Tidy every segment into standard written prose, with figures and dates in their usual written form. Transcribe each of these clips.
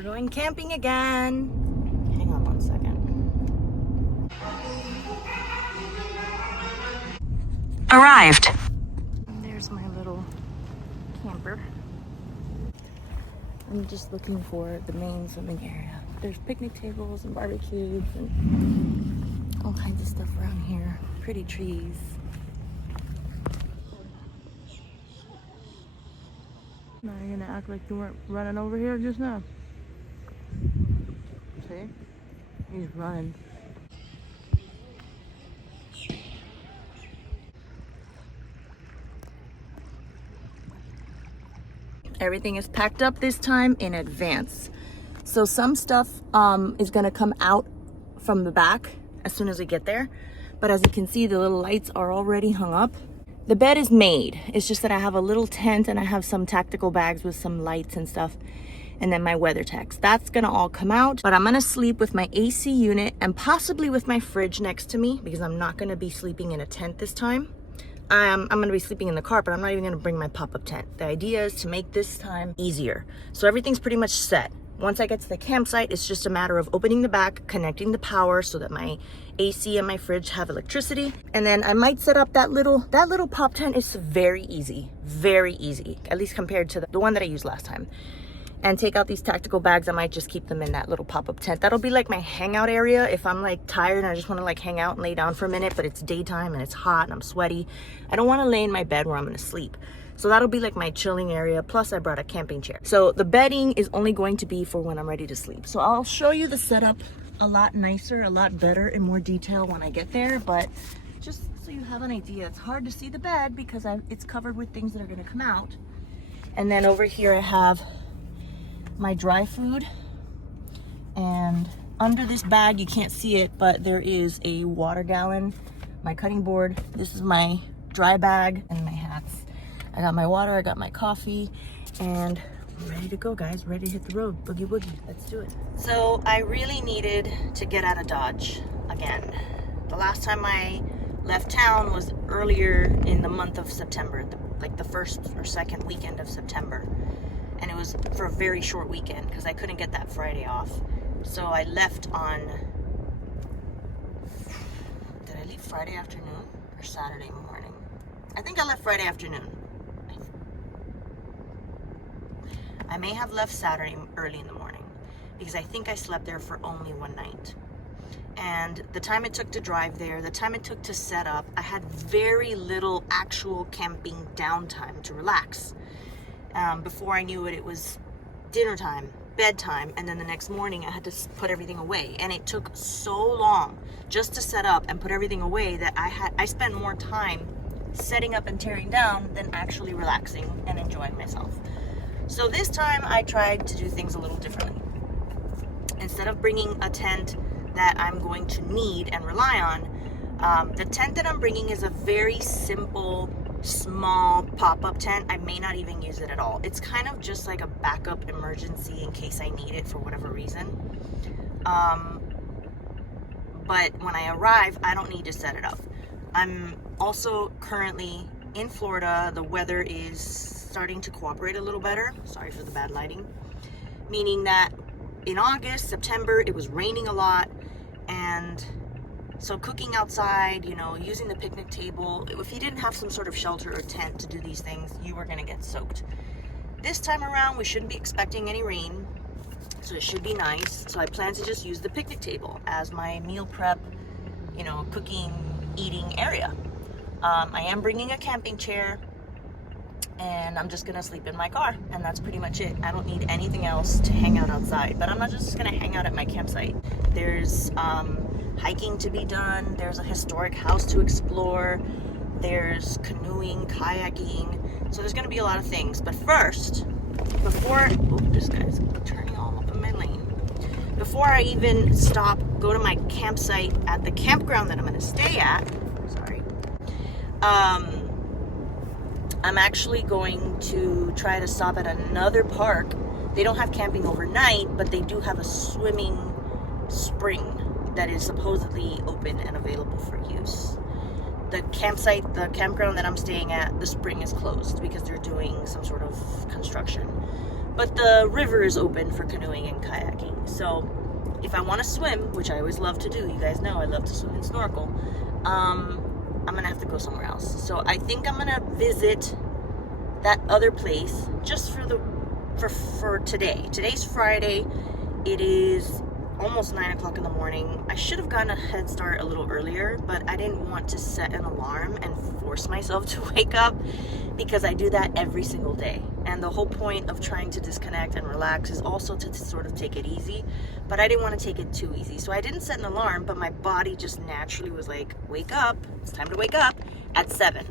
We're going camping again. Hang on one second. Arrived. There's my little camper. I'm just looking for the main swimming area. There's picnic tables and barbecues and all kinds of stuff around here. Pretty trees. Now you're gonna act like you weren't running over here just now. See? He's running. Everything is packed up this time in advance. So some stuff is gonna come out from the back as soon as we get there. But as you can see, the little lights are already hung up. The bed is made. It's just that I have a little tent and I have some tactical bags with some lights and stuff. And then my weather techs. That's gonna all come out. But I'm gonna sleep with my AC unit and possibly with my fridge next to me because I'm not gonna be sleeping in a tent this time. I'm gonna be sleeping in the car, but I'm not even gonna bring my pop-up tent. The idea is to make this time easier. So everything's pretty much set. Once I get to the campsite, it's just a matter of opening the back, connecting the power so that my AC and my fridge have electricity. And then I might set up that little pop tent. Is very easy, at least compared to the one that I used last time. And take out these tactical bags. I might just keep them in that little pop-up tent. That'll be like my hangout area if I'm like tired and I just want to like hang out and lay down for a minute, but it's daytime and it's hot and I'm sweaty. I don't want to lay in my bed where I'm going to sleep. So that'll be like my chilling area. Plus I brought a camping chair. So the bedding is only going to be for when I'm ready to sleep. So I'll show you the setup a lot nicer, a lot better in more detail when I get there. But just so you have an idea, it's hard to see the bed because it's covered with things that are going to come out. And then over here I have my dry food, and under this bag you can't see it, but there is a water gallon, my cutting board, this is my dry bag, and my hats. I got my water, I got my coffee, and I'm ready to go, guys. Ready to hit the road. Boogie woogie, let's do it. So I really needed to get out of Dodge again. The last time I left town was earlier in the month of September, like the first or second weekend of September. And it was for a very short weekend because I couldn't get that Friday off. So I left on, did I leave Friday afternoon or Saturday morning? I think I left Friday afternoon. I may have left Saturday early in the morning because I think I slept there for only one night. And the time it took to drive there, the time it took to set up, I had very little actual camping downtime to relax. Before I knew it, it was dinner time, bedtime, and then the next morning I had to put everything away. And it took so long just to set up and put everything away that I spent more time setting up and tearing down than actually relaxing and enjoying myself. So this time I tried to do things a little differently. Instead of bringing a tent that I'm going to need and rely on, the tent that I'm bringing is a very simple, small pop-up tent. I may not even use it at all. It's kind of just like a backup emergency in case I need it for whatever reason. But when I arrive, I don't need to set it up. I'm also currently in Florida. The weather is starting to cooperate a little better. Sorry for the bad lighting. Meaning that in August, September, it was raining a lot, and so cooking outside, you know, using the picnic table, if you didn't have some sort of shelter or tent to do these things, you were gonna get soaked. This time around, we shouldn't be expecting any rain, so it should be nice. So I plan to just use the picnic table as my meal prep, you know, cooking, eating area. I am bringing a camping chair, and I'm just gonna sleep in my car, and that's pretty much it. I don't need anything else to hang out outside, but I'm not just gonna hang out at my campsite. There's hiking to be done, there's a historic house to explore, there's canoeing, kayaking, so there's gonna be a lot of things. But first, this guy's turning all up in my lane. Before I even go to my campsite at the campground that I'm gonna stay at, I'm actually going to try to stop at another park. They don't have camping overnight, but they do have a swimming spring that is supposedly open and available for use. The campground that I'm staying at, the spring is closed because they're doing some sort of construction. but the river is open for canoeing and kayaking. So if I want to swim, which I always love to do, you guys know I love to swim and snorkel, I'm gonna have to go somewhere else. So I think I'm gonna visit that other place just for today. Today's Friday. It is almost 9 o'clock in the morning. I should have gotten a head start a little earlier, but I didn't want to set an alarm and force myself to wake up, because I do that every single day. And the whole point of trying to disconnect and relax is also to sort of take it easy, but I didn't want to take it too easy. So I didn't set an alarm, but my body just naturally was like, wake up, it's time to wake up at 7.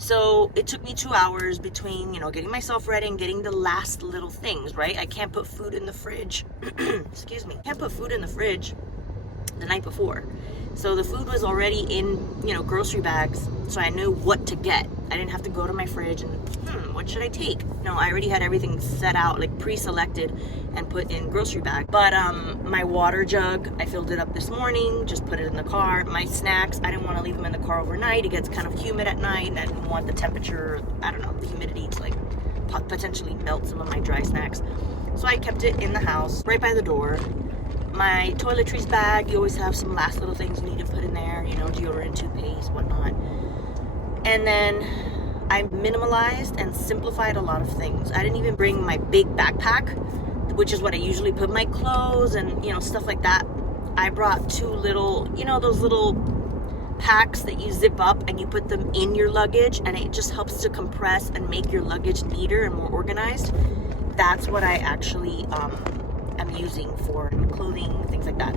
So it took me 2 hours between, getting myself ready and getting the last little things, right? I can't put food in the fridge. Excuse me. Can't put food in the fridge the night before. So the food was already in, grocery bags. So I knew what to get. I didn't have to go to my fridge and, what should I take? No, I already had everything set out, like pre-selected and put in grocery bag. But my water jug, I filled it up this morning, just put it in the car. My snacks, I didn't want to leave them in the car overnight. It gets kind of humid at night, and I didn't want the temperature, the humidity to like potentially melt some of my dry snacks. So I kept it in the house, right by the door. My toiletries bag, you always have some last little things you need to put in there, deodorant, toothpaste, whatnot. And then I minimalized and simplified a lot of things. I didn't even bring my big backpack, which is what I usually put my clothes and, stuff like that. I brought 2 little, those little packs that you zip up and you put them in your luggage, and it just helps to compress and make your luggage neater and more organized. That's what I actually am using for clothing, things like that.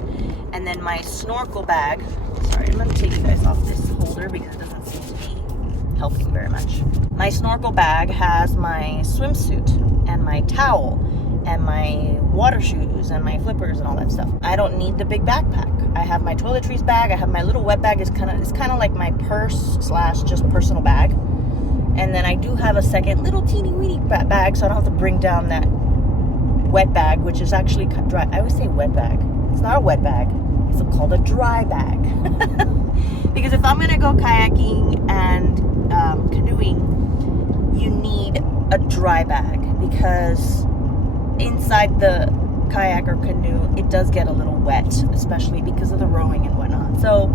And then my snorkel bag, sorry, I'm gonna take you guys off this holder because it doesn't seem to be helping very much. My snorkel bag has my swimsuit and my towel and my water shoes and my flippers and all that stuff. I don't need the big backpack. I have my toiletries bag. I have my little wet bag. It's kind of like my purse / just personal bag. And then I do have a second little teeny weeny bag, so I don't have to bring down that wet bag, which is actually dry. I always say wet bag. It's not a wet bag. It's called a dry bag. Because if I'm gonna go kayaking and canoeing, you need a dry bag, because inside the kayak or canoe, it does get a little wet, especially because of the rowing and whatnot. So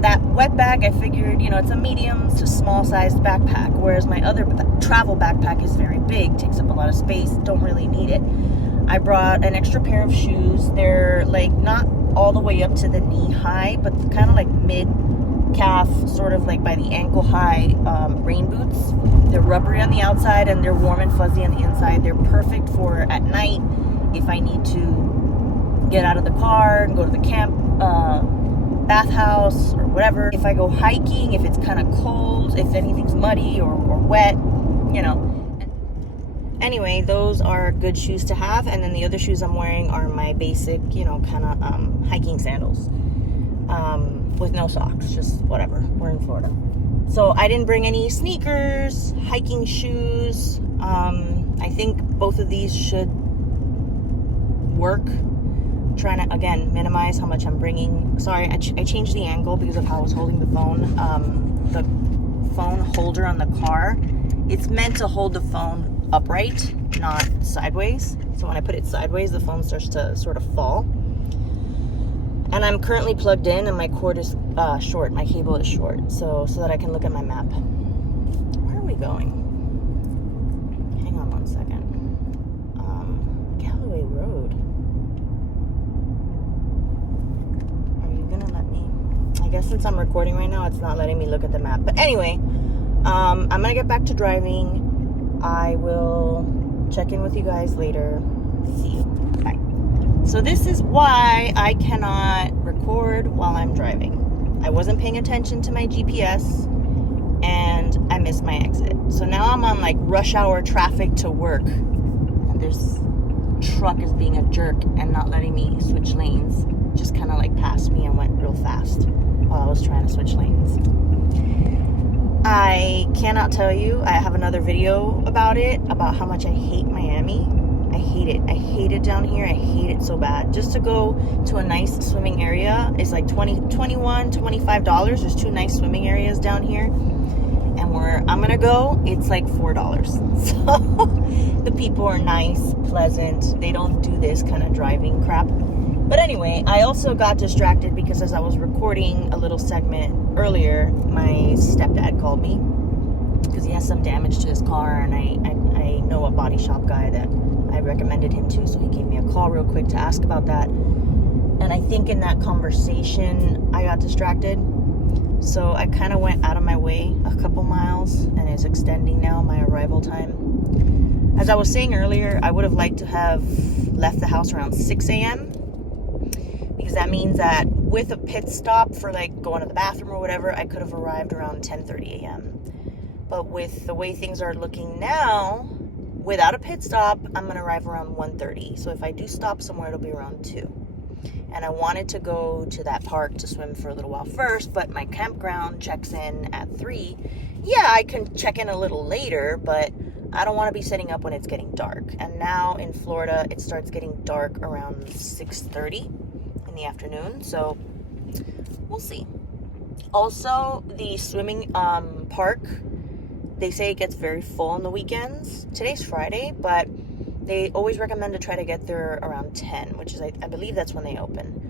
that wet bag, I figured, it's a medium to small sized backpack, whereas my other travel backpack is very big, takes up a lot of space, don't really need it. I brought an extra pair of shoes. They're like not all the way up to the knee high, but kind of like mid calf, sort of like by the ankle high rain boots. They're rubbery on the outside and they're warm and fuzzy on the inside. They're perfect for at night if I need to get out of the car and go to the camp bathhouse or whatever. If I go hiking, if it's kind of cold, if anything's muddy or wet, Anyway, those are good shoes to have. And then the other shoes I'm wearing are my basic, kind of hiking sandals with no socks, just whatever. We're in Florida. So I didn't bring any sneakers, hiking shoes. I think both of these should work. Trying to, again, minimize how much I'm bringing. Sorry, I changed the angle because of how I was holding the phone. The phone holder on the car, it's meant to hold the phone upright, not sideways. So when I put it sideways, the phone starts to sort of fall. And I'm currently plugged in and my cord is short. My cable is short, so that I can look at my map. Where are we going? Hang on one second. Galloway Road. Are you gonna let me? I guess since I'm recording right now, it's not letting me look at the map. But anyway, I'm gonna get back to driving. I will check in with you guys later. See you. Bye. So this is why I cannot record while I'm driving. I wasn't paying attention to my GPS and I missed my exit. So now I'm on like rush hour traffic to work. And this truck is being a jerk and not letting me switch lanes. Just kind of like passed me and went real fast while I was trying to switch lanes. I cannot tell you, I have another video about it, about how much I hate Miami. I hate it. I hate it down here. I hate it so bad. Just to go to a nice swimming area is like $21, $25. There's 2 nice swimming areas down here. And and where I'm gonna go, it's like $4. So the people are nice, pleasant. They don't do this kind of driving crap. But anyway, I also got distracted because as I was recording a little segment earlier, my stepdad called me because he has some damage to his car, and I know a body shop guy that I recommended him to, so he gave me a call real quick to ask about that. And I think in that conversation, I got distracted. So I kind of went out of my way a couple miles, and it's extending now my arrival time. As I was saying earlier, I would have liked to have left the house around 6 a.m. because that means that with a pit stop for like going to the bathroom or whatever, I could have arrived around 10:30 a.m. But with the way things are looking now, without a pit stop, I'm going to arrive around 1:30. So if I do stop somewhere, it'll be around 2. And I wanted to go to that park to swim for a little while first, but my campground checks in at 3. Yeah, I can check in a little later, but I don't want to be setting up when it's getting dark. And now in Florida, it starts getting dark around 6:30 in the afternoon. So we'll see. Also, the swimming park, they say it gets very full on the weekends. Today's Friday, but they always recommend to try to get there around 10, which is, I believe that's when they open.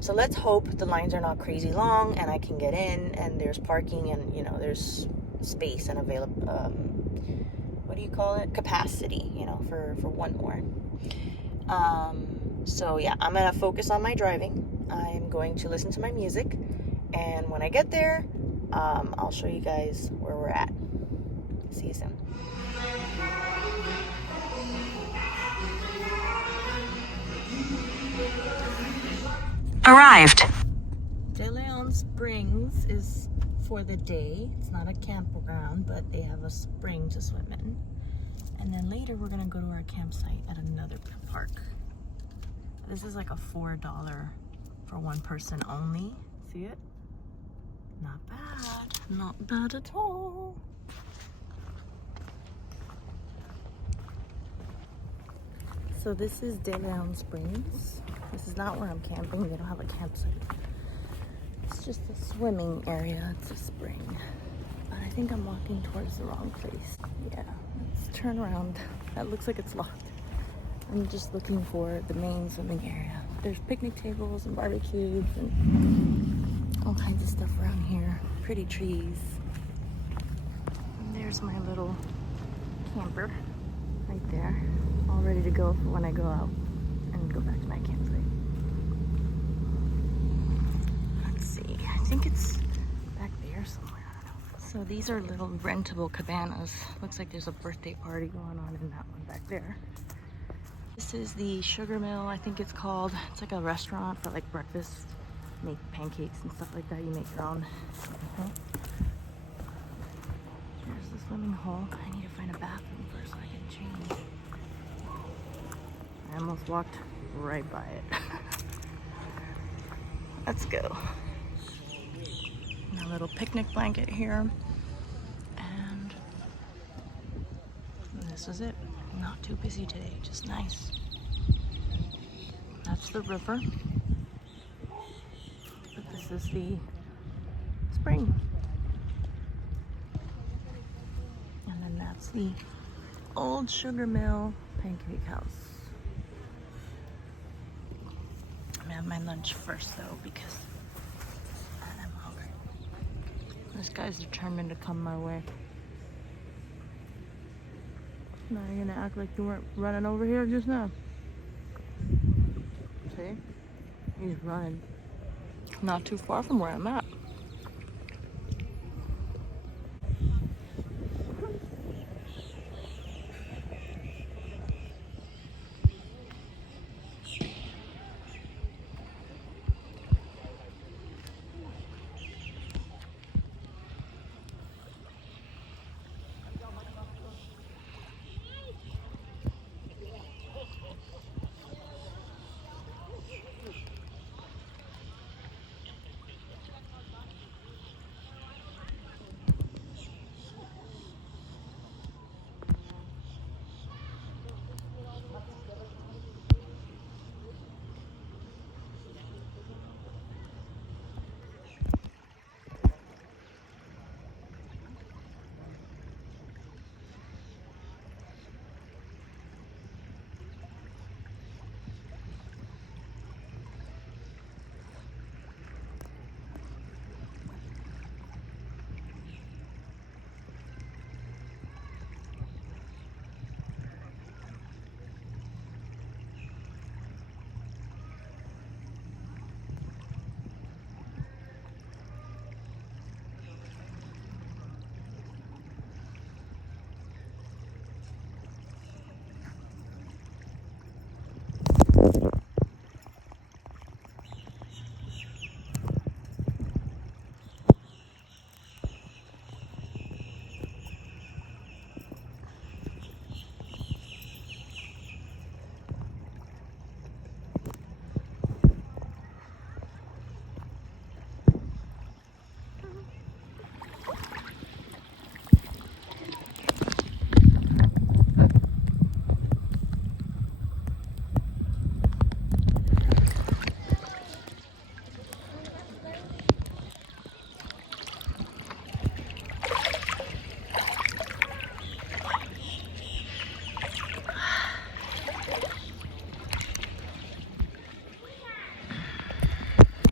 So let's hope the lines are not crazy long and I can get in and there's parking and, you know, there's space and available, what do you call it? Capacity, you know, for one more. So yeah, I'm going to focus on my driving. I'm going to listen to my music. And when I get there, I'll show you guys where we're at. See you soon. Arrived. De Leon Springs is for the day. It's not a campground, but they have a spring to swim in. And then later we're gonna go to our campsite at another park. This is like a $4 for one person only. See it? Not bad. Not bad at all. So this is De Leon Springs. This is not where I'm camping. They don't have a campsite. It's just a swimming area. It's a spring. But I think I'm walking towards the wrong place. Yeah, let's turn around. That looks like it's locked. I'm just looking for the main swimming area. There's picnic tables and barbecues and all kinds of stuff around here. Pretty trees. And there's my little camper right there. All ready to go for when I go out and go back to my campsite. Let's see. I think it's back there somewhere. I don't know. So these are little rentable cabanas. Looks like there's a birthday party going on in that one back there. This is the Sugar Mill, I think it's called. It's like a restaurant for like breakfast. Make pancakes and stuff like that. You make your own. Okay. There's the swimming hole. I need to find a bathroom first so I can change. I almost walked right by it. Let's go. And a little picnic blanket here. And this is it. Not too busy today, just nice. That's the river. But this is the spring. And then that's the old Sugar Mill pancake house. I'm gonna have my lunch first though because I'm hungry. This guy's determined to come my way. Now you're gonna act like you weren't running over here just now. See? He's running. Not too far from where I'm at.